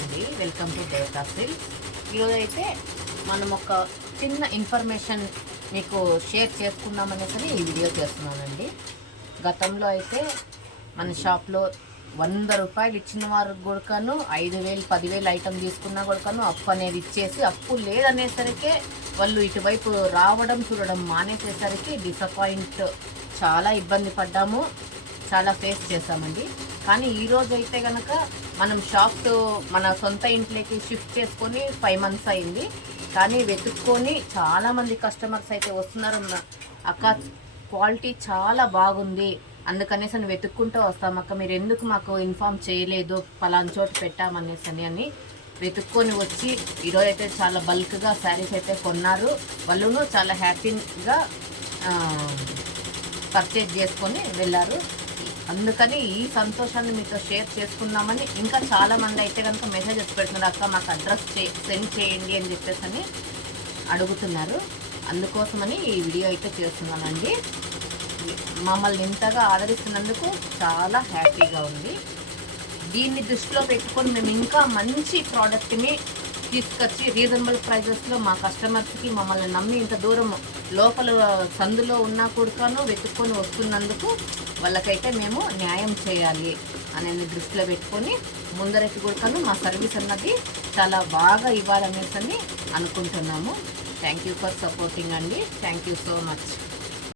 అండి, welcome to దేవతా silks. ఈరోజు అయితే మనం ఒక చిన్న ఇన్ఫర్మేషన్ మీకు షేర్ చేసుకుందామనేసి ఈ వీడియో చేస్తున్నానండి. గతంలో అయితే మన షాప్లో 100 రూపాయలు ఇచ్చిన వారు కూడాను 5,000 10,000 ఐటమ్ తీసుకున్నా కూడాను అప్పు అనేది ఇచ్చేసి, అప్పు లేదనేసరికి వాళ్ళు ఇటువైపు రావడం చూడడం మానేసేసరికి డిసప్పాయింట్, చాలా ఇబ్బంది పడ్డాము, చాలా ఫేస్ చేసామండి. కానీ ఈరోజు అయితే కనుక మనం షాప్ మన సొంత ఇంట్లోకి షిఫ్ట్ చేసుకొని 5 months అయింది. కానీ వెతుక్కొని చాలామంది కస్టమర్స్ అయితే వస్తున్నారు, అక్క క్వాలిటీ చాలా బాగుంది, అందుకనేసి అని వెతుక్కుంటూ వస్తాం అక్క, మీరు ఎందుకు మాకు ఇన్ఫామ్ చేయలేదు పలానా చోటు పెట్టామనేసి అని వెతుక్కొని వచ్చి ఈరోజు అయితే చాలా బల్క్గా శారీస్ అయితే కొన్నారు. వాళ్ళును చాలా హ్యాపీగా పర్చేజ్ చేసుకొని వెళ్ళారు. అందుకని ఈ సంతోషాన్ని మీతో షేర్ చేసుకుందామని, ఇంకా చాలామంది అయితే కనుక మెసేజెస్ పెడుతున్నారు, అక్క మాకు అడ్రస్ సెండ్ చేయండి అని చెప్పేసి అని అడుగుతున్నారు. అందుకోసమని ఈ వీడియో అయితే చేస్తున్నానండి. మమ్మల్ని ఇంతగా ఆదరిస్తున్నందుకు చాలా హ్యాపీగా ఉంది. దీన్ని దృష్టిలో పెట్టుకొని మేము ఇంకా మంచి ప్రోడక్ట్ని తీసుకొచ్చి రీజనబుల్ ప్రైజెస్లో మా కస్టమర్స్కి మమ్మల్ని నమ్మి ఇంత దూరం లోపల సందులో ఉన్నా కూడాను వెతుక్కొని వస్తున్నందుకు వాళ్ళకైతే మేము న్యాయం చేయాలి అనేది దృష్టిలో పెట్టుకొని ముందరైతే కూడాను మా సర్వీస్ అన్నది చాలా బాగా ఇవ్వాలనేసి అనుకుంటున్నాము. థ్యాంక్ యూ ఫర్ సపోర్టింగ్ అండి. Thank you so much.